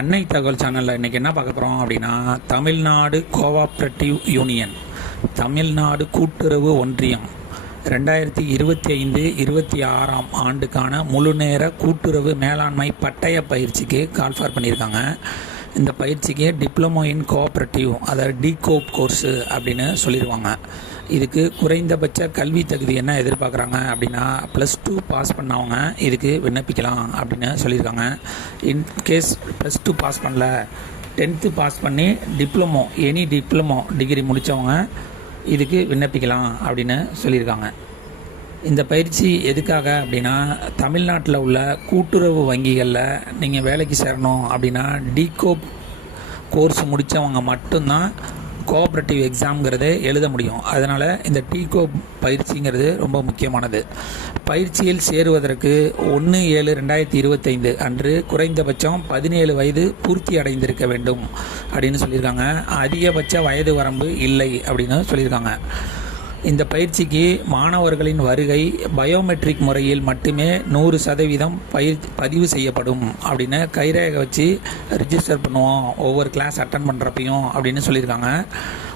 அன்னை தகவல் சேனலில் இன்றைக்கி என்ன பார்க்க போகிறோம் அப்படின்னா தமிழ்நாடு கோஆப்ரேட்டிவ் யூனியன் தமிழ்நாடு கூட்டுறவு ஒன்றியம். ரெண்டாயிரத்தி இருபத்தி ஐந்து இருபத்தி ஆறாம் ஆண்டுக்கான முழுநேர கூட்டுறவு மேலாண்மை பட்டய பயிற்சிக்கு கால்ஃபார் பண்ணியிருக்காங்க. இந்த பயிற்சிக்கு டிப்ளமோ இன் கோஆப்ரேட்டிவ் அதாவது டிகோப் கோர்ஸு அப்படின்னு சொல்லிடுவாங்க இதுக்கு குறைந்தபட்ச கல்வி தகுதி என்ன எதிர்பார்க்குறாங்க அப்படின்னா ப்ளஸ் டூ பாஸ் பண்ணவங்க இதுக்கு விண்ணப்பிக்கலாம் அப்படின்னு சொல்லியிருக்காங்க. In case plus two pass பண்ணல டென்த்து பாஸ் பண்ணி டிப்ளமோ எனி டிப்ளமோ டிகிரி முடித்தவங்க இதுக்கு விண்ணப்பிக்கலாம் அப்படின்னு சொல்லியிருக்காங்க. இந்த பயிற்சி எதுக்காக அப்படின்னா தமிழ்நாட்டில் உள்ள கூட்டுறவு வங்கிகளில் நீங்கள் வேலைக்கு சேரணும் அப்படின்னா டிகோப் கோர்ஸ் முடித்தவங்க மட்டும்தான் கோஆப்ரேட்டிவ் எக்ஸாம்ங்கிறத எழுத முடியும். அதனால் இந்த டிகோ பயிற்சிங்கிறது ரொம்ப முக்கியமானது. பயிற்சியில் சேருவதற்கு ஒன்று ஏழு ரெண்டாயிரத்தி இருபத்தைந்து அன்று குறைந்தபட்சம் பதினேழு வயது பூர்த்தி அடைந்திருக்க வேண்டும் அப்படின்னு சொல்லியிருக்காங்க. அதிகபட்ச வயது வரம்பு இல்லை அப்படின்னு சொல்லியிருக்காங்க. இந்த பயிற்சிக்கு மாணவர்களின் வருகை பயோமெட்ரிக் முறையில் மட்டுமே நூறு சதவீதம் பயிர் பதிவு செய்யப்படும் அப்படின்னு கைரேகை வச்சு ரிஜிஸ்டர் பண்ணுவோம். ஒவ்வொரு கிளாஸ் அட்டன் பண்ணுறப்பையும் அப்படின்னு சொல்லியிருக்காங்க.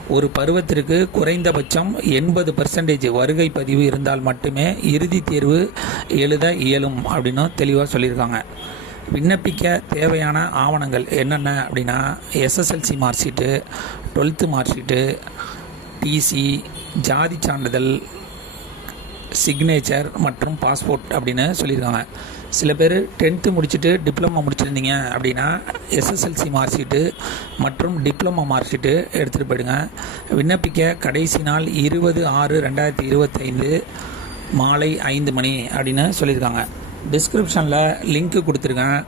ஒரு பருவத்திற்கு குறைந்தபட்சம் எண்பது பர்சன்டேஜ் வருகை பதிவு இருந்தால் மட்டுமே இறுதி தேர்வு எழுத இயலும் அப்படின்னு தெளிவாக சொல்லியிருக்காங்க. விண்ணப்பிக்க தேவையான ஆவணங்கள் என்னென்ன அப்படின்னா SSLC mark sheet twelfth mark sheet TC ஜாதி சான்றிதழ் சிக்னேச்சர் மற்றும் பாஸ்போர்ட் அப்படின்னு சொல்லியிருக்காங்க. சில பேர் டென்த்து முடிச்சுட்டு டிப்ளமா முடிச்சிருந்தீங்க அப்படின்னா எஸ்எஸ்எல்சி மார்க் ஷீட்டு மற்றும் டிப்ளமா மார்க் ஷீட்டு எடுத்துகிட்டு போயிடுங்க. விண்ணப்பிக்க கடைசி நாள் இருபது ஆறு ரெண்டாயிரத்தி இருபத்தைந்து மாலை ஐந்து மணி அப்படின்னு சொல்லியிருக்காங்க. டிஸ்கிரிப்ஷனில் லிங்க்கு கொடுத்துருக்கேன்.